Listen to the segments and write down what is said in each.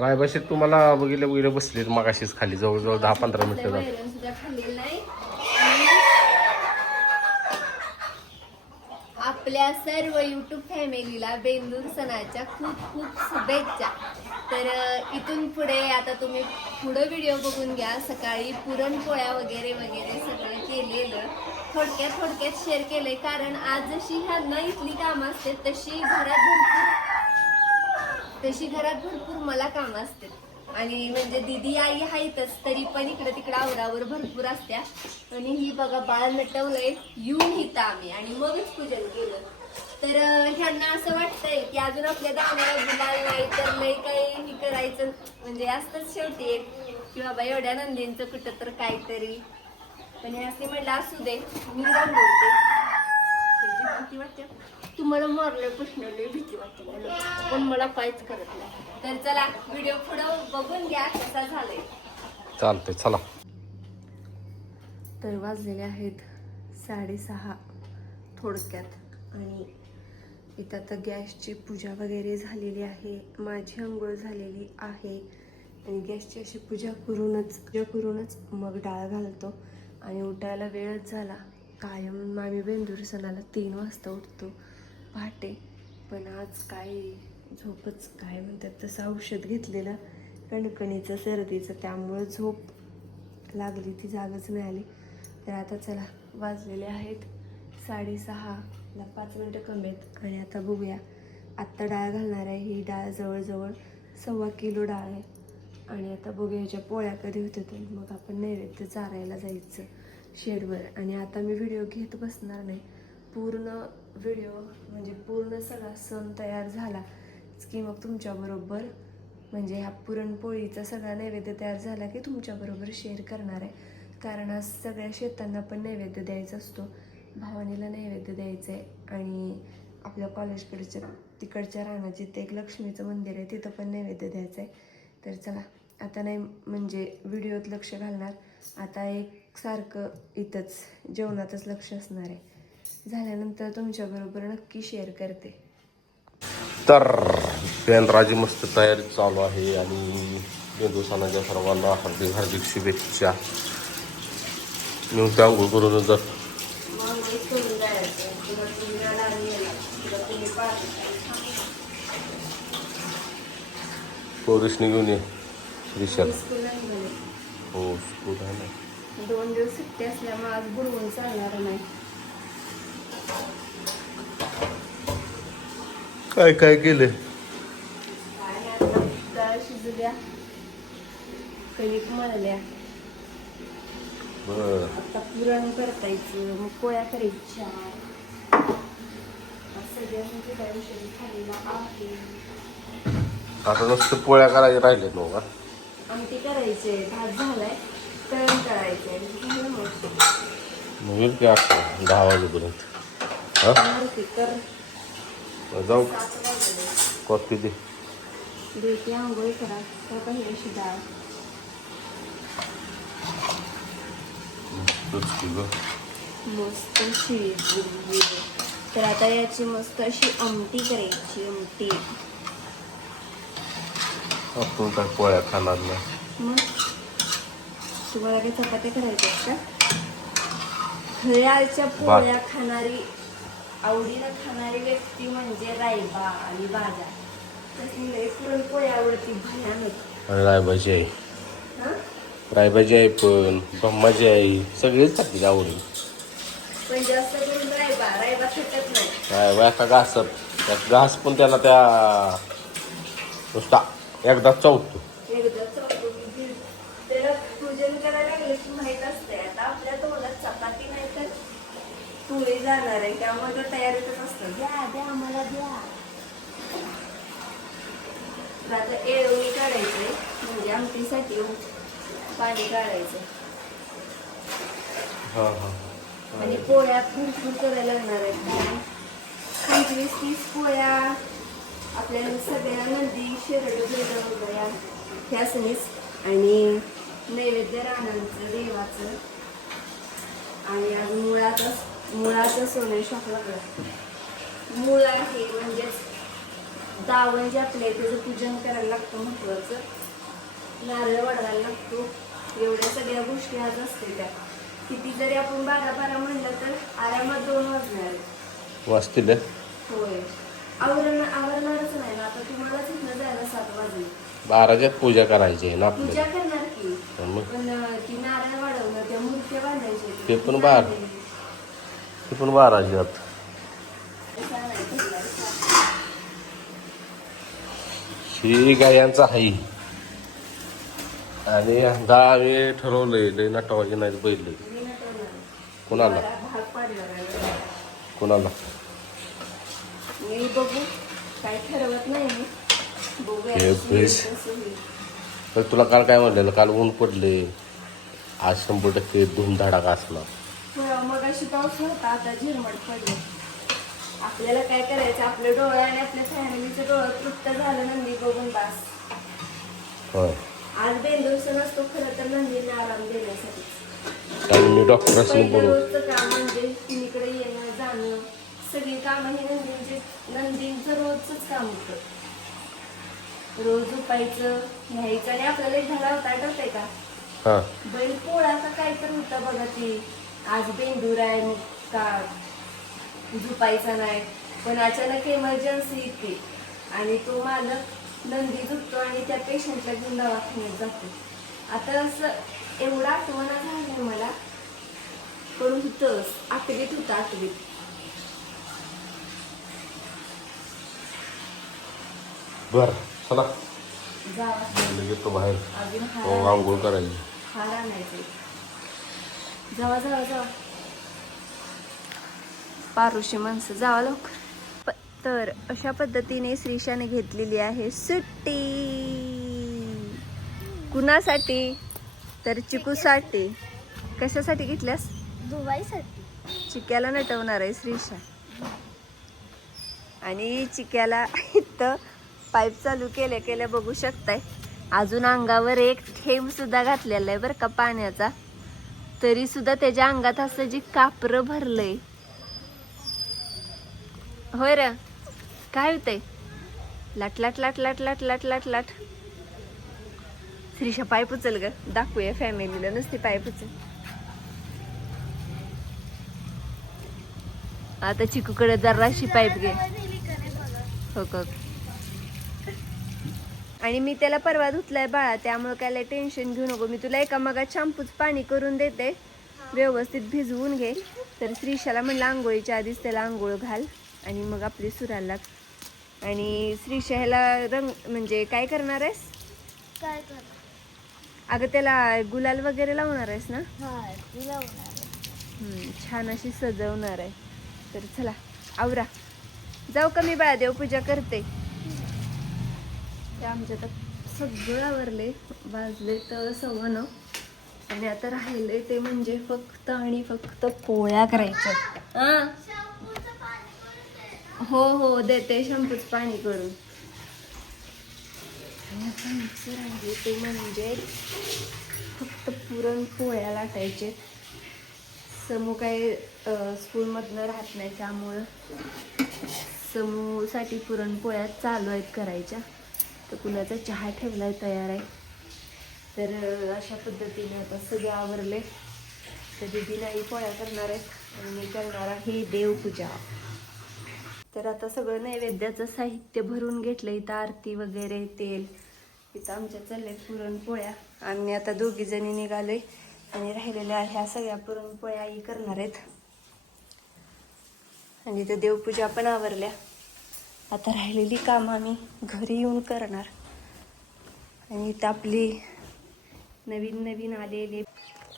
रायबाशीत तुम्हाला बघितलं बसले मगाशीच खाली जवळजवळ 10-15 मिनिटं झाली. वैरण सुद्धा खाल्लेलं नाही. आपल्या सर्व युट्यूब फॅमिलीला बेंदूर सणाच्या खूप खूप शुभेच्छा. तर इथून पुढे आता तुम्ही पुढं व्हिडिओ बघून घ्या. सकाळी पुरणपोळ्या वगैरे वगैरे सगळं केलेलं थोडक्यात शेअर केलंय. कारण आज जशी ह्यांना इथली कामं असते तशी घरात भरपूर मला कामं असते. आणि म्हणजे दिदी आई आहेतच तरी पण इकडे तिकडे आवरावर भरपूर असत्या. आणि ही बघा बाळ नटवलंय येऊन हिथं आम्ही आणि मगच पूजन केलं. तर ह्यांना असं वाटतंय की अजून आपल्या दामाला गुलाल नाही तर लय काही करायचं म्हणजे असतंच शेवटी एक की बाबा एवढ्या नंदींचं कुठं तर काहीतरी. पण हे असे म्हणलं असू दे मी रंगवते. भीती वाटते तुम्हाला मारलं प्रश्नाला भीती वाटते मला पण मला काहीच करत नाही. तर चला व्हिडिओ पुढं बघून घ्या कसा झालाय. चालतंय चला. तर वाजलेले आहेत 6:30 थोडक्यात. आणि इथं आता गॅसची पूजा वगैरे झालेली आहे. माझी अंघोळ झालेली आहे आणि गॅसची अशी पूजा करूनच मग डाळ घालतो. आणि उठायला वेळच झाला. कायम आम्ही बेंदूर सणाला 3 वाजता उठतो पहाटे. पण आज काय झोपच काय म्हणतात तसं औषध घेतलेलं कणकणीचं सर्दीचं त्यामुळं झोप लागली ती जागच नाही आली. तर आता चला वाजलेले आहेत 6:30ला 5 मिनटं कमी आहेत. आणि आता बघूया आत्ता डाळ घालणार आहे. ही डाळ जवळजवळ 1.25 किलो डाळ आहे. आणि आता बघूया ह्याच्या पोळ्या कधी होत्या मग आपण नैवेद्य चारायला जायचं शेडवर. आणि आता मी व्हिडिओ घेत बसणार नाही. पूर्ण व्हिडिओ म्हणजे पूर्ण सगळा सण तयार झाला की मग तुमच्याबरोबर म्हणजे ह्या पुरणपोळीचा सगळा नैवेद्य तयार झाला की तुमच्याबरोबर शेअर करणार आहे. कारण आज सगळ्या शेतांना पण नैवेद्य द्यायचा असतो. भावानीला नैवेद्य द्यायचं आहे. आणि आपल्या कॉलेजकडच्या तिकडच्या रानाची ते एक लक्ष्मीचं मंदिर आहे तिथं पण नैवेद्य द्यायचं आहे. तर चला आता नाही म्हणजे व्हिडिओत लक्ष घालणार. आता एकसारखं इथंच जेवणातच लक्ष असणार आहे. झाल्यानंतर तुमच्याबरोबर नक्की शेअर करते. तर बेंद्राची मस्त तयारी चालू आहे आणि बेंदूर सणाच्या सर्वांना हार्दिक शुभेच्छा. मी त्या अंघोळ करूनच जात पोरीसने घेऊन ये विशाल. हो स्कूल आहे ना. 2 दिवस सुट्टी असल्यामुळे आज बुडवून चालणार नाही. काय काय केले डाळ शिजल्या कणिक मळल्या. आता पुरण करतायचं मग पोळ्या करायच्या. सगळ्यांची डाळी खाल्ला आहे. आता नुसतं पोळ्या करायच्या राहिले नव्ह का. आमटी करायचे भात झालाय तळण करायचंय होईल की 10 वाजेपर्यंत. जाऊ कॉफी दे. देते आंघोळ करा तर काही अशी डाळ मस्त शिजली. तर आता याची मस्त अशी आमटी करायची. आमटी आपण काय पोळ्या खाणार नाही. मग तुम्हाला काही चपात्या करायच्या का. खऱ्याच्या पोळ्या खाणारी आवडीनं खाणारी व्यक्ती म्हणजे रायबा आणि बाजा. तशी पुरणपोळी आवडती भयानक. रायबाची आई रायबाची आई पण ब्रह्माची आई सगळेच खातील आवडून. पण जास्त करून रायबा थकत नाही. रायबा एका घास पण त्याला त्या नुसता एकदा चौथतो. त्याला पूजन करायला लागलं की माहित असते आता आपल्या तोंडात चपाती नाही तर पोळी जाणार आहे. त्यामुळे तयारीतच असतं. द्या आम्हाला द्या. आता एळवणी काढायचंय म्हणजे आमटीसाठी पाणी काढायचं. आणि पोळ्या भरपूर करायला लागणार आहेत. 25-30 पोळ्या आपल्याला सगळ्या नंदी शेरड वगैरे ह्या सणीच. आणि नैवेद्य रानांचं देवाचं. आणि आज मुळाचं सोने शॉकला मूळ आहे म्हणजेच दावण जे आपले त्याचं पूजन करायला लागतं महत्वाचं. नारळ वाढवायला लागतो. एवढ्या सगळ्या गोष्टी आज असते त्या. किती जरी आपण 12 म्हणलं तर आरामात 2 वाजणार. वाचतील होय. आवरणारच नाही ना आता. तुम्हालाच इथनं जायला 7 वाजले. 12च्यात पूजा करायची आहे ना आपली. पूजा करणार की मग पण ती नारळ वाढवणं, त्या मूर्त्या बांधायच्या ते पण 12च्यात. ही गायांचा हाई आणि गाय आम्ही ठरवलंय लय नटवायचे नाही बैल. कोणाला भाग पाडणार कोणाला मी बघू, काय ठरवत नाही मी. बघूया हे कसं बेस. होईल. तर तुला काल काय म्हणलेलं, काल ऊन पडले, आज 100% धुमधडाका असणार. मग अशी पाऊस होता, आता झिरमट पडले. आपल्याला काय करायचं, आपले डोळे आणि आपल्या फॅमिलीचे डोळं तृप्त झालं नंदी बघून बास. होय. आज बेंदूर सण असतो खरं तर नंदींना आराम देण्यासाठी. कारण मी डॉक्टरांनी बोलू रोजचं काम म्हणजे तिकडे येणं जाणं सगळी कामं ही नंदींचं रोजच काम होतं. रोज उपायचं न्यायचं आणि आपल्याला एक झाला होता आठवतंय का? हां बैल पोळाचा काय तर होता बघा. ती आज बेंदूर आहे मग का झुपायचा नाही, पण अचानक इमर्जन्सी येते आणि तो मालक नंदी झुकतो आणि त्या पेशंटला घेऊन दवाखान्यात जातो. आता असं एवढा आठवणा झालं मला, पण होतंच. 8वीत होतं 8वीत. बर चला जावा येतो बाहेर. अजून हो आंघोळ करायची. हार आणायचे. जावा जावा जावा पारुशी माणसं, जावा लवकर. तर अशा पद्धतीने श्रीशाने घेतलेली आहे सुट्टी. कुणासाठी? तर चिकूसाठी. कशासाठी घेतल्यास? दुबईसाठी. चिक्याला नटवणार आहे श्रीशा. आणि चिक्याला इथं पाईप चालू केल्या बघू शकताय. अजून अंगावर एक थेंब सुद्धा घातलेला आहे बरं का पाण्याचा, तरी सुद्धा त्याच्या अंगात असं जी कापरं भरलंय. होय र, काय होतंय? लाट लाट लाट लाट लाट लाट लाट लाट. श्रीशा पाईप उचल ग, दाखवूया फॅमिलीला. नुसती पाईप उचल. आता चिकूकडे जराशी पाईप घे. हो का? आणि मी त्याला परवा धुतलाय बाळा, त्यामुळे काय टेन्शन घेऊ नको. मी तुला एका मगात शॅम्पूच पाणी करून देते, व्यवस्थित भिजवून घे. तर श्रीशाला म्हणलं आंघोळीच्या आधीच त्याला आंघोळ घाल आणि मग आपली सुराला लाग. आणि श्रीशा ह्याला रंग म्हणजे काय करणार आहेस? काय कर? अगं त्याला गुलाल वगैरे लावणार आहेस ना? लावणार. छान अशी सजवणार आहे. तर चला आवरा, जाऊ का मी बाळा? देवपूजा करते. ते आमच्या तर सगळं आवरले, वाजले तर 9:15 आणि आता राहिले ते म्हणजे फक्त आणि फक्त पोळ्या करायच्या. हो हो देते शॅम्पूच पाणी करून. आणि आता आमचं राहिले ते म्हणजे फक्त पुरणपोळ्या लाटायचे. समू काय स्कूलमधनं राहत नाही, त्यामुळं समूसाठी पुरणपोळ्या चालू आहेत करायच्या. तर कुणाचा चहा ठेवलाय तयार आहे. तर अशा पद्धतीने आता सगळे आवरले. तर दीदी नाही पोळ्या करणार आहेत आणि मी करणार आहे देवपूजा. तर आता सगळं नैवेद्याचं साहित्य भरून घेतलं. इथं आरती वगैरे, तेल. इथं आमच्या चाललंय पुरणपोळ्या. आम्ही आता 2 जणी निघालोय आणि राहिलेल्या ह्या सगळ्या पुरणपोळ्या आई करणार आहेत. आणि इथं देवपूजा पण आवरल्या. आता राहिलेली कामं आम्ही घरी येऊन करणार. आणि इथं आपली नवीन आलेली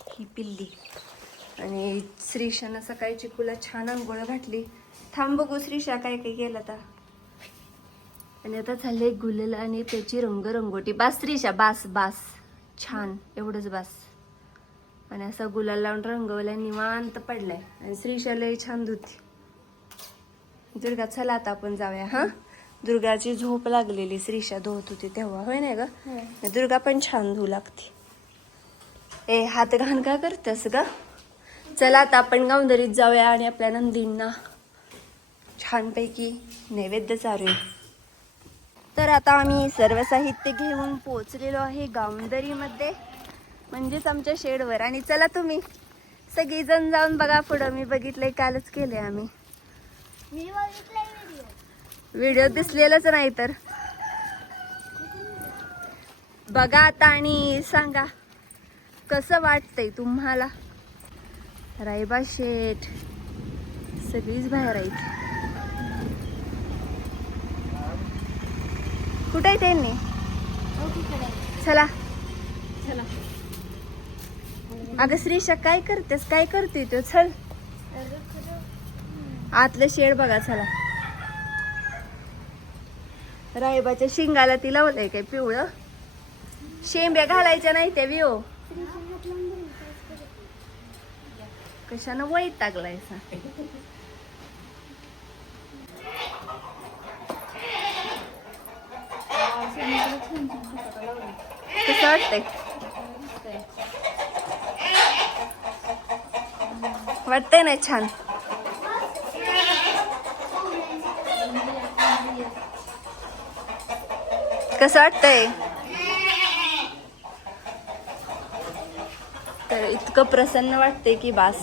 ही पिल्ली. आणि श्रीशानं सकाळी चिकूला छान आंघोळ घातली. थांब बघू श्रीशा काय काय केलं आता. आणि आता चाललंय गुलाल आणि त्याची रंगरंगोटी. बास श्रीशा, बास बास, छान एवढंच बास. आणि असा गुलाल लावून रंगवलाय, निवांत पडलाय. आणि श्रीशा लय छान धुती. दुर्गा चला आता आपण जाऊया. हा, दुर्गाची झोप लागलेली, श्रीशा धुत होती तेव्हा. होय नाही ग? दुर्गा पण छान धुऊ लागते. ए हात घाण का करतेस ग? चला आता आपण गावंदरीत जाऊया आणि आपल्या नंदींना छानपैकी नैवेद्य चारूया. तर आता आम्ही सर्व साहित्य घेऊन पोहोचलेलो आहे गावंदरीमध्ये, म्हणजेच आमच्या शेडवर. आणि चला तुम्ही सगळीजण जाऊन बघा पुढं. मी बघितलंय, कालच केलंय आम्ही. मी बघितलाय व्हिडिओ दिसलेलंच नाही तर. बघा आता आणि सांगा कसं वाटतंय तुम्हाला. रायबा शेठ सगळीच बाहेर आहेत. कुठे आहे त्यांनी? चला चला. अगं श्रीषा काय करतेस? काय करते तो? चल आतलं शेड बघा. चला. रायबाच्या शिंगाला ती लावलंय काय पिवळं? शेंब्या घालायच्या नाही त्या विओ. कशानं वैतागलाय सा? कसं वाटतंय? वाटतंय ना छान? कसं वाटतंय? तर इतकं प्रसन्न वाटतंय की बास.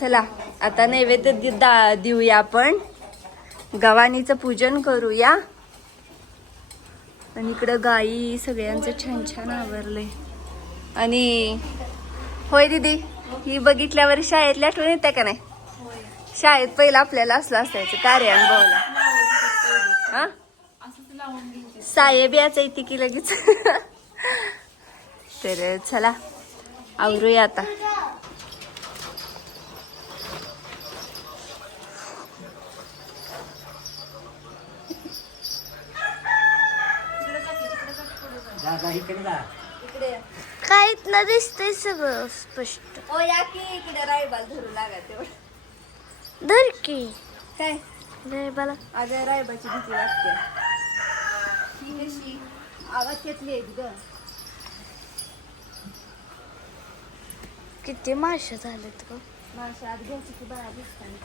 चला आता नैवेद्य देऊया आपण. गवानीचं पूजन करूया. आणि इकडं गाई सगळ्यांचं छान छान आवरलंय. आणि होय दीदी, ही बघितल्यावर शाळेतली आठवण येते का नाही? शाळेत पहिलं आपल्याला असलं असायचं कार्य अनुभवला. हा साहेब याच येते की लगेच. तर चला आवरूया आता. काहीच न दिसतंय सगळं स्पष्ट. ओ या की इकडे रायबाल धरू लागा तेवढं. धर की काय रायबाला. अगं रायबाची भीती वाटते. ही कशी आवाज घेतली एकदम. किती मासे झालेत ग. माणसं आत घ्यायची की बाळा दिसताना.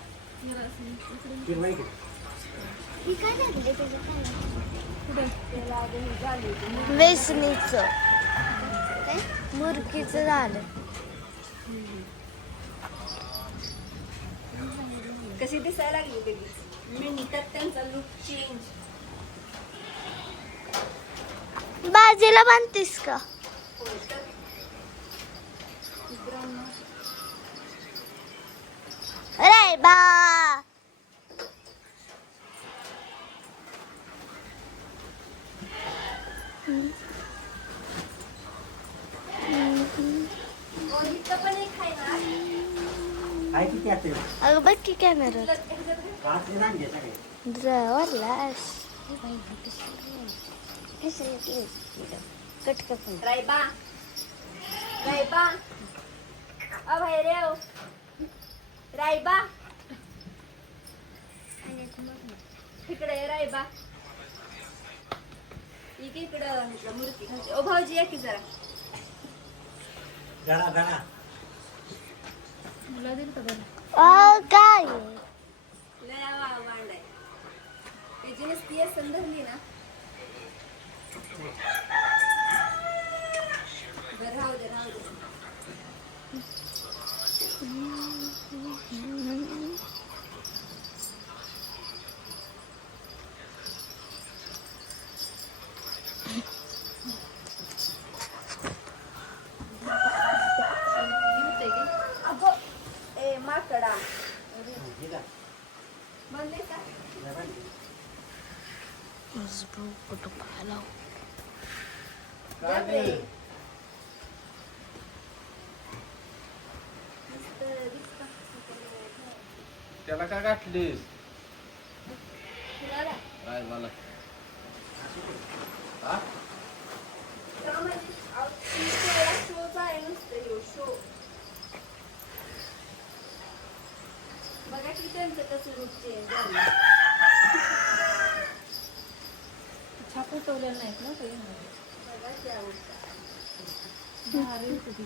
ही काय लागले त्याचं काय? कुठे त्याला आधी हे झाली होती. वेसणीचं काय मुरकीचं झालं. कशी दिसायला लागली लगेच मिनिटात त्यांचा लुक चेंज. बाजीला बांधतीस का? रायबा अगं बघ की कॅमेरा कट कर. रायबा रायबा अभय रेव रायबा इकडे ये रायबा. इकडं मूर्ती खालची. ओ भाऊजी या की जरा. काय लय वांडाय त्याची नसती असं धरली ना. बरं राहू दे राहू दे. ए माकडा म्हणले का? त्याला काय गाठलीस? रायबाला बघा की त्यांचं कसं रूप चेंज झालं. छाप उठवलेलं नाहीत ना ते. बघा की आवडतं.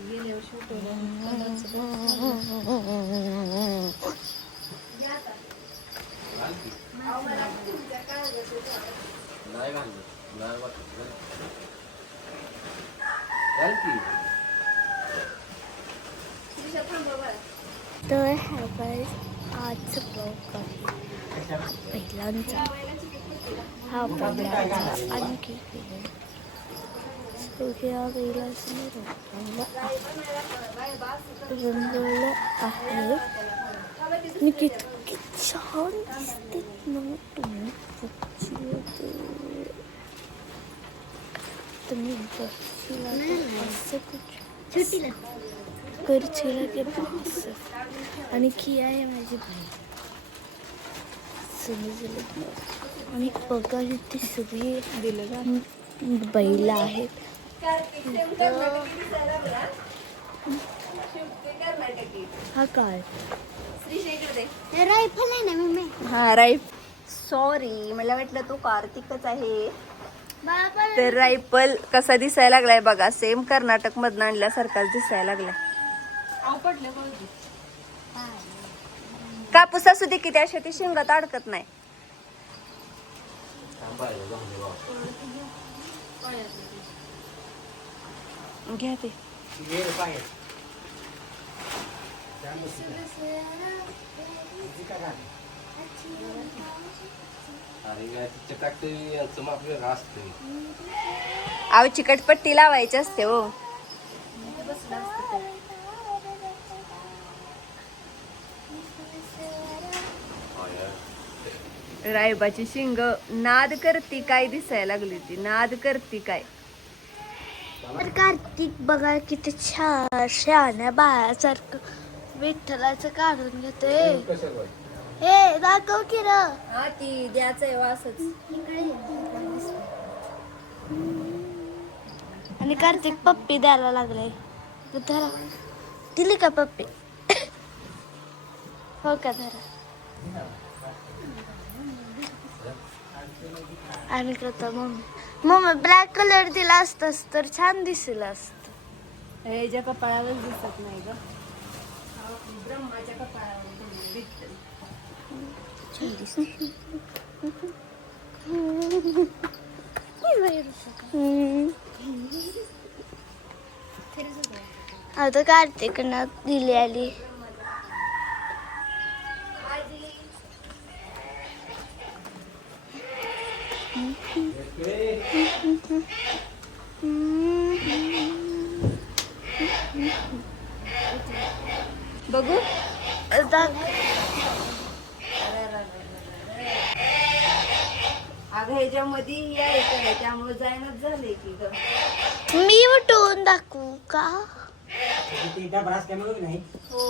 गेल्या वर्षी उठवलं. तर आजचं ब्लॉग आहे पहिल्यांचा हा पहिल्यांचा आणखी रंगवलं आहे आणि किती छान दिसते ना तुम्ही करशील की असं आणि की आहे माझी बाई समजलं आणि बघा इथे सगळी दिलं बैल आहेत हा काय रायफल आहे ना मम्मी हा राईफ सॉरी मला वाटलं तो कार्तिकच आहे. तर रायफल कसा दिसायला लागलाय बघा, सेम कर्नाटक मधनं आणल्यासारखाच दिसायला लागलाय. कापूस असू दे की त्याशिवाय ते शेंगात अडकत नाही. घ्या ते आव चिकटपट्टी लावायची असते हो. रायबाची शिंग नाद करती काय दिसायला लागली ती, नाद करती काय. तर कार्तिक बघा किती छान शहाण्या बाळासारखं विठ्ठलाचं काढून घेतोय. हे दाखव की र. हा ती द्यायचंय वासच. आणि कार्तिक पप्पी द्यायला लागलाय. धरा दिली का पप्पी? हो का धरा. आणि करता मम्मी ब्लॅक कलर दिला असतास तर छान दिसलं असतं. ह्याच्या कपाळावर दिसत नाही ग, ब्रह्माच्या कपाळावर दिसत. आता कार्तिकनं दिली आली. बघू अगं ह्याच्यामध्ये यायचं त्यामुळे जायनच झालंय की ग. मी उठवून दाखवू का? हो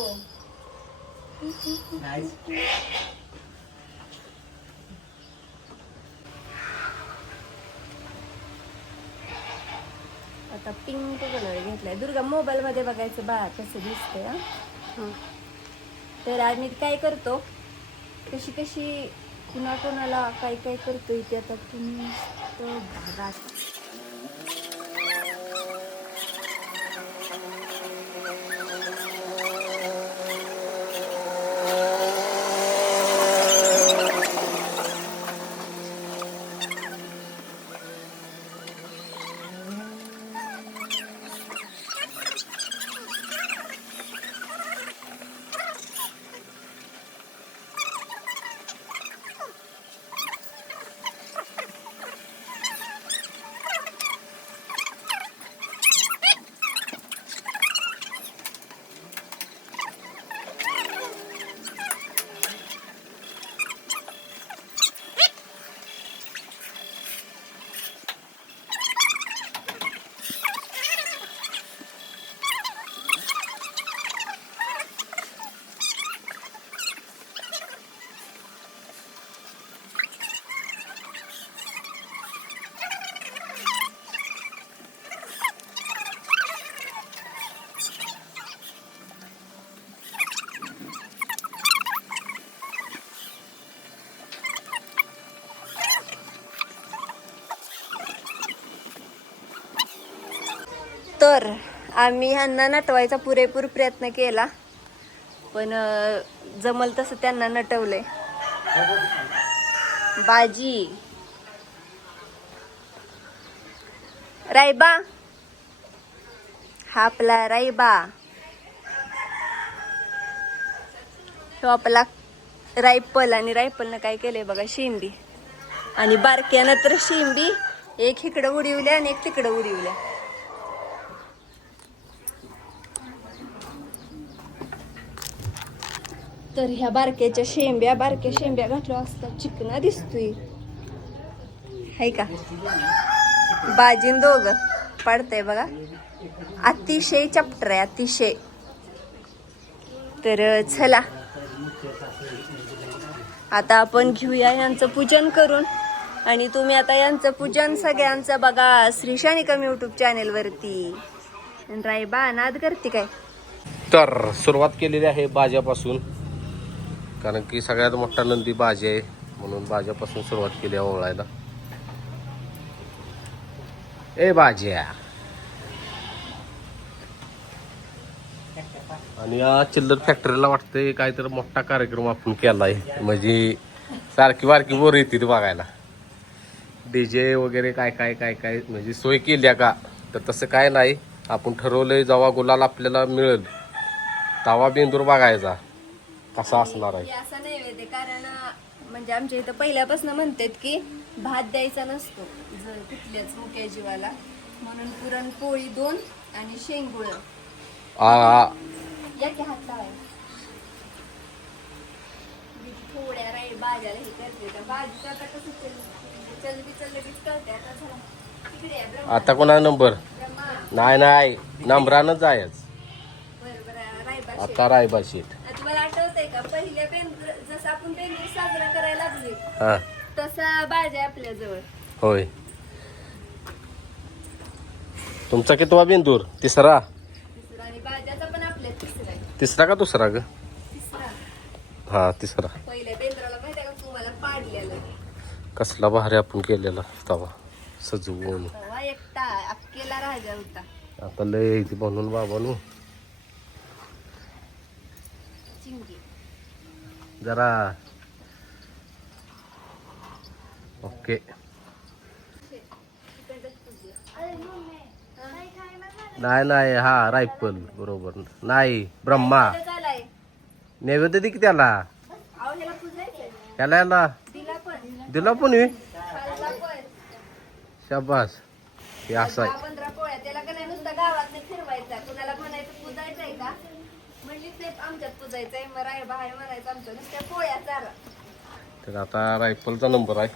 आता पिंक कलर घेतलाय. दुर्गा मोबाईल मध्ये बघायचं बाळा कसं दिसतंय. हा तर आम्ही काय करतो, कशी कशी कुणा कोणाला काय काय करतोय ते आता तुम्ही बघा. तर आम्ही ह्यांना नटवायचा पुरेपूर प्रयत्न केला, पण जमल तसं त्यांना नटवलंय. बाजी रायबा, हा आपला रायबा. तो आपला रायफल आणि रायफलनं काय केलंय बघा शेंबी आणि बारक्यानं तर शेंबी एक इकडं उडीवल्या आणि एक तिकडं उडीवल्या. तर ह्या बारक्या शेंब्या घातल्या असतात चिकना दिसतोय हाय का. बाजीन दोघं पडतंय बघा. अतिशय चॅप्टर आहे अतिशय. तर चला आता आपण घेऊया यांचं पूजन करून. आणि तुम्ही आता यांचं पूजन सगळ्यांचं बघा श्री शानिकम युट्यूब चॅनेल वरती. रायबा नाद करते काय. तर सुरुवात केलेली आहे बाज्यापासून, कारण की सगळ्यात मोठा नंदी बाजी आहे म्हणून बाज्यापासून सुरुवात केली आहे ओळायला. ए बाज्या. आणि या चिल्लर फॅक्टरीला वाटतंय काहीतरी मोठा कार्यक्रम आपण केलाय, म्हणजे सारखी बारकी बोर येते बघायला. डीजे वगैरे काय काय काय काय म्हणजे सोय केली का. तर तसं काय नाही, आपण ठरवलंय जेव्हा गुलाल आपल्याला मिळेल तवा बेंदूर बघायचा कसा असणार आहे. असं नैवेद्य कारण म्हणजे आमच्या इथं पहिल्यापासून म्हणतात की भात द्यायचा नसतो जर कुठल्याच मुक्या जीवाला, म्हणून पुरणपोळी 2 आणि शेंगुळ. या की हात लावाय थोड्या राई बाजाला हे करते तर बाजूचा आता कसं चलबीच करते. आता चला तिकडे या ब्रह्मा. आता कोणा नंबर ब्रह्मा नाही नंबरानच जायच. बरोबर रायबा आता रायबा शेट. तुम्हाला आठवतंय का पहिल्या बेंदूर जसं आपण बेंदूर साजरा करायला लागले हा तसा बाजा आपल्या जवळ. होय. तुमचा कितवा बेंदूर. तिसरा. आणि बाजाचा पण आपल्या तिसरा आहे. तिसरा का दुसरा ग. तिसरा. हा तिसरा. पहिल्या बेंद्राला माहिती का तुम्हाला पाडलेलं कसला भारी आपण केलेला तवा सजवून. तेव्हा एकटा अक्केला राजा होता. आता लय ती बनवून बाबानू चिंगी जरा ओके. नाही हा रायफल बरोबर नाही ब्रह्मा. झालाय नैवेद्य दे की त्याला. अहो ह्याला पुजायचंय. त्याला याला दिला पण दिला पण मी. खाल्ला पण. शाबास. हे असं आहे. 15 पोळ्या त्याला का नाही नुसता गावात फिरवायचा. कुणाला म्हणायचं पुजायचंय का म्हणलीच नाही आमच्यात पुजायचंय. मग राय बाहेर म्हणायचं आमच्या नुसत्या पोळ्या चारा. तर आता रायफलचा नंबर आहे.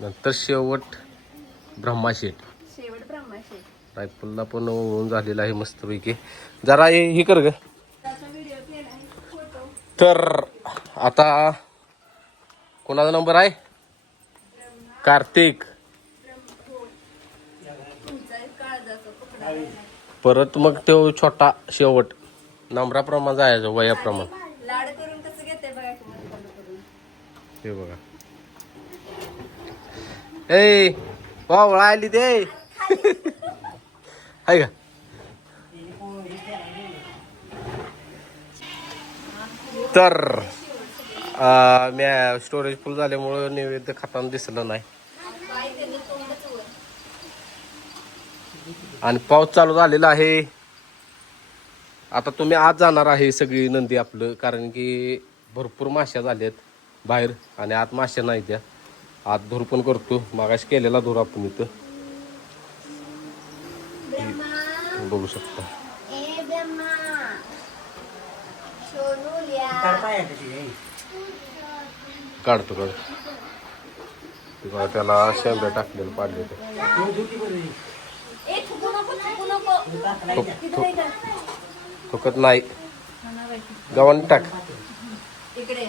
नंतर शेवट ब्रह्माशेठ. शेवट ब्रह्माशे. रायफलला पण ओळून झालेला आहे मस्तपैकी. जरा हे कर ग. त्याचा व्हिडिओ केला फोटो. तर आता कोणाचा नंबर आहे. कार्तिक. तुमचा काळजाचा कपडा. परत मग तो छोटा शेवट नंबराप्रमाणे जायचं वयाप्रमाणे. लाड करून कसं घेते बघा तुम्हाला. हे बघा. ए वावळा आली ते आहे का. तर मी स्टोरेज फुल झाल्यामुळं नैवेद्य खाताना दिसलं नाही. आणि पाऊस चालू झालेला आहे. आता तुम्ही आज जाणार आहे सगळी नंदी आपलं, कारण की भरपूर माश्या झाल्यात बाहेर आणि आत माश्या नाही त्या. आत धूर पण करतो. मागाशी केलेला धूर आपण इथं बघू शकता. काढतो काढतो त्याला शेंब्या टाकलेलं पाडले. थुकत नाही. गव्हाण टाक. इकडे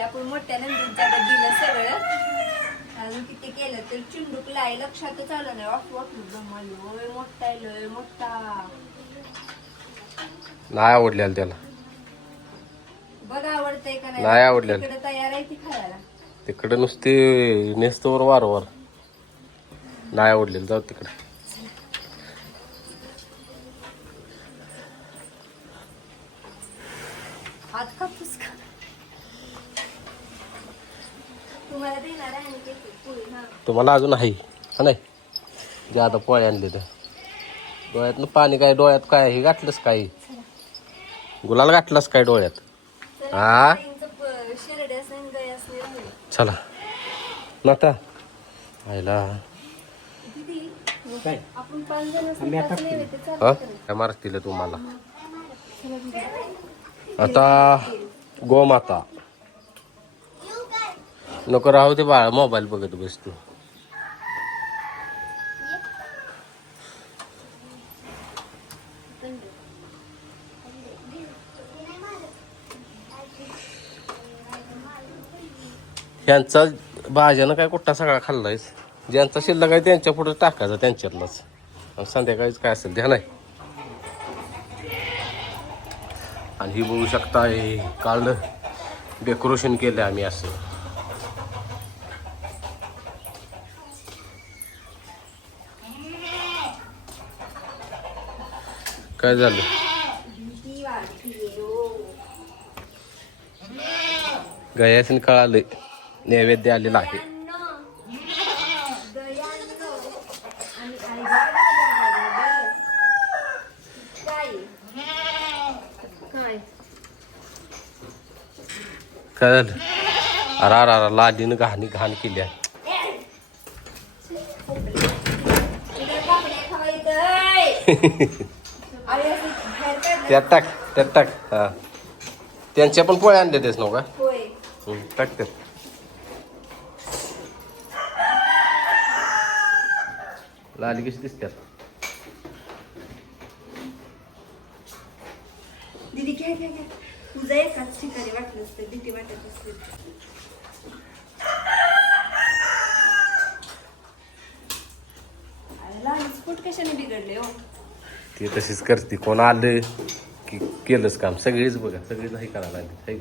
आपण मोठ्या नंदीच्या दिलं सगळं. अजून किती केलं तर चिंडूकला आहे लक्षातच आलं नाही. वाटलं ब्रह्मा लय मोठा आहे लय मोठा. नाही आवडलेलं त्याला. बघा आवडतंय का नाही आवडलेलं. तिकडे तयार आहे ती खायला. तिकडे नुसती नेस्तोवर वारंवार. नाही आवडलेलं जाऊ तिकडे. हात कापूस का तुम्हाला देणार आहे पोळी. तुम्हाला अजून आहे हा नाही जे आता पोळे आणले तर डोळ्यातनं पाणी काय डोळ्यात काय हे घातलंस काय गुलाल घातलास काय डोळ्यात हा चला नाता आयला हा काय मारतील तुम्हाला आता गोमाता नको राहू दे बाळा मोबाईल बघत बस तू ह्यांचा भाज्यानं काय कुठला सगळा खाल्लायस ज्यांचा शिल्लक आहे त्यांच्या पुढे टाकायचा त्यांच्यातलाच संध्याकाळीच काय असेल ध्यान आहे आणि ही बघू शकता हे काल डेकोरेशन केलं आम्ही असं काय झालं गयासन कळालंय नैवेद्य आलेला आहे काय झालं अरा लालीनं घाण केली आहे त्यात टाक हा त्यांच्या पण पोळ्या आणले तेच नव्ह का टाकतात लाली कशी दिसतात दीदी घ्या घ्या घ्या तुझा एकाच ठिकाणी वाटलं असतं भीती वाटत असते स्फोट कशाने बिघडले हो ती तशीच करते कोण आलं की केलंच काम सगळीच बघा सगळीच नाही करायला लागली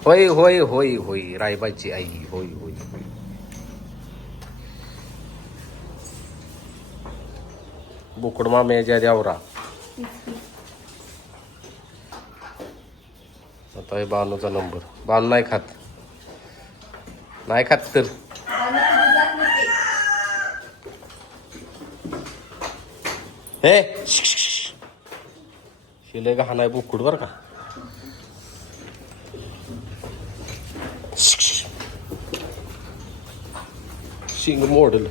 होय होय होय होय रायबाची आई होय होय होय बोकड माम्याच्या द्यावरा आता हे बानूचा नंबर बानू नाही खात तर हे शिले गहाण आहे बोकुड बर का शिंग मोडल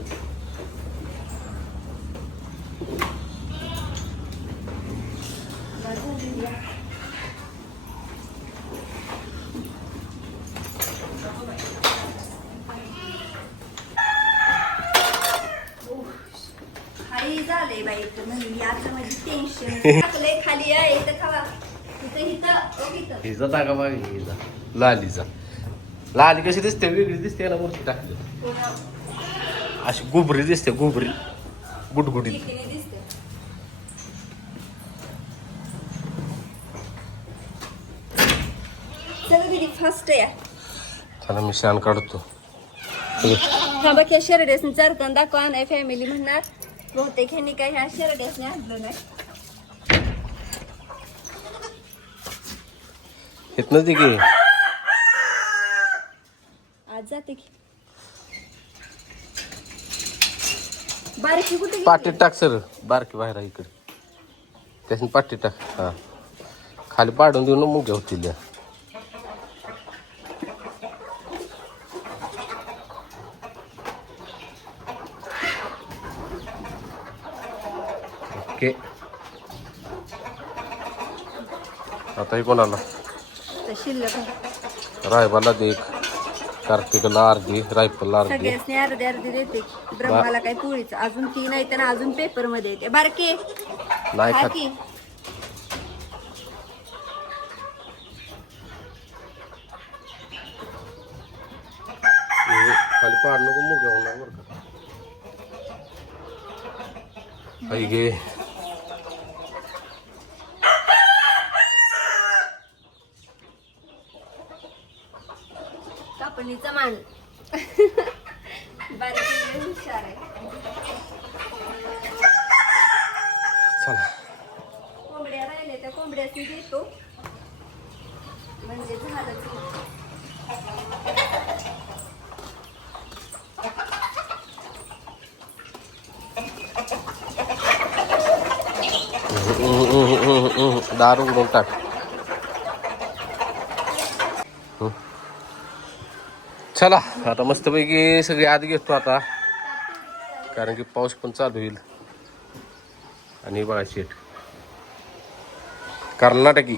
झाले बाई आता माझी टेन्शन टाकलंय खाली आहे इथं खावा इथं हिचा टाका बघ हिचा लालीचा लाली कशी दिसते वेगळी दिसते ना मूर्ती टाकली अशी गुबरी दिसते गुबरी गुटगुटीत दिसते चला दीदी फास्ट या चला मी शान काढतो हा बघ या शर्ट चारकन दाखवा नाही फॅमिली म्हणणार बहुतेक ह्यांनी काही ह्या शर्ट्यासने आणलं नाही इथनच की आज जाते की बारकी कुठे पाटीत टाक सर बारकी बाहेर आहे इकडे त्याच्याने पाटी टाक हा खाली पाडून देऊन मग होतील ओके आता हे कोणाला शिल्लक रायबाला देख कार्तिकला अर्धी रायफलला अर्धी सगळ्यासने अर्धे अर्धे देते ब्रह्माला काही पोळीच अजून 3 आहे तर अजून पेपर मध्ये येते बारके नाही खात खाली पाड नको मुगे होणार बरं का आई गे कापणीचा मान बारके हुशार आहे चला कोंबड्या राहिले त्या कोंबड्यासनी देतो म्हणजे झालंच नाही. दार उघडून टाक. चला आता मस्तपैकी सगळी आत घेतो आता, कारण की पाऊस पण चालू होईल. आणि बघा शेट कर्नाटकी.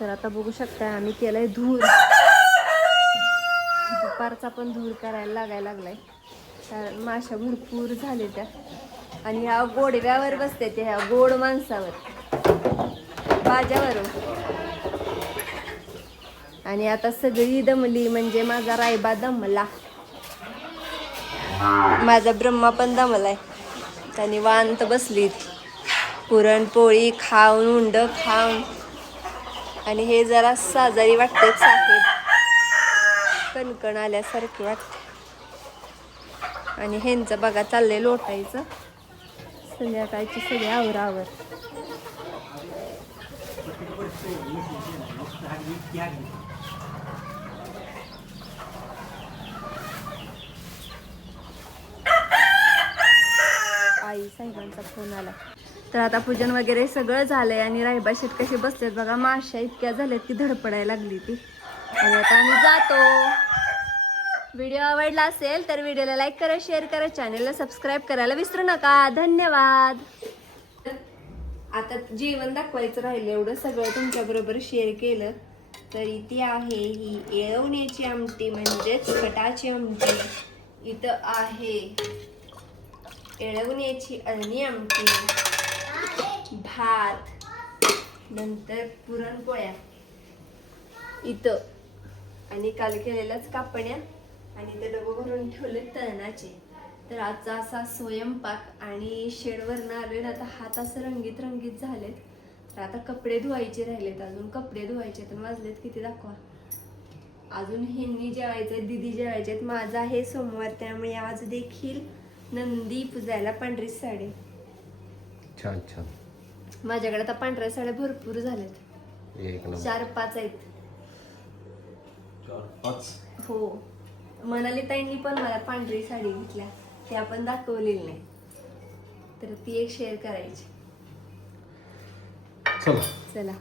तर आता बघू शकता आम्ही केलाय धूर. दुपारचा पण धूर करायला लागायला लागलाय, कारण माशा भरपूर झाले त्या. आणि ह्या गोडव्यावर बसते ते, ह्या गोड माणसावर, बाजावर. आणि आता सगळी दमली, म्हणजे माझा रायबा दमला, माझा ब्रह्मा पण दमलाय. त्याने वांत बसलीत पुरणपोळी खाऊन, उंड खाऊन. आणि हे जरा साजारी वाटते, साखर कणकण आल्यासारखे वाटते. आणि ह्यांचं बघा चाललंय लोटायचं, संध्याकाळची सगळी आवरावर. आई साहेबांचा फोन आला. तर आता पूजन वगैरे सगळं झालंय आणि रायबा शेत कसे बसतात बघा. माश्या इतक्या झाल्यात की धडपडायला लागली ती. आणि आता आम्ही जातो. व्हिडिओ आवडला असेल तर व्हिडिओला लाईक करा, शेअर करा, चॅनलला सबस्क्राईब करायला विसरू नका. धन्यवाद. आता जेवण दाखवायचं राहिलं, एवढं सगळं तुमच्या बरोबर शेअर केलं तरी ती आहे ही येळवण्याची आमटी, म्हणजेच कटाची आमटी. इथं आहे येळवण्याची अळणी आमटी, भात, नंतर पुरणपोळ्या इथं, आणि काल केलेल्याच कापण्या, आणि ते डबं भरून ठेवले तळणाचे. तर आजचा असा स्वयंपाक. आणि शेडवरनं आले ना, आता हात असं रंगीत रंगीत झालेत. तर आता कपडे धुवायचे राहिलेत, अजून कपडे धुवायचे. तर वाजलेत किती दाखवा, अजून ह्यांनी जेवायचे, दिदी जेवायचे. माझा आहे सोमवार, त्यामुळे आज देखील नंदी पुजायला पांढरी साडी. छान छान. माझ्याकडे आता पांढऱ्या साड्या भरपूर झाल्यात, एक नंबर. 4-5 आहेत. 4-5. हो, मनाली ताईंनी पण मला पांढरी साडी घेतल्या, त्या पण दाखवलेली नाही, तर ती एक शेअर करायची. चला चला.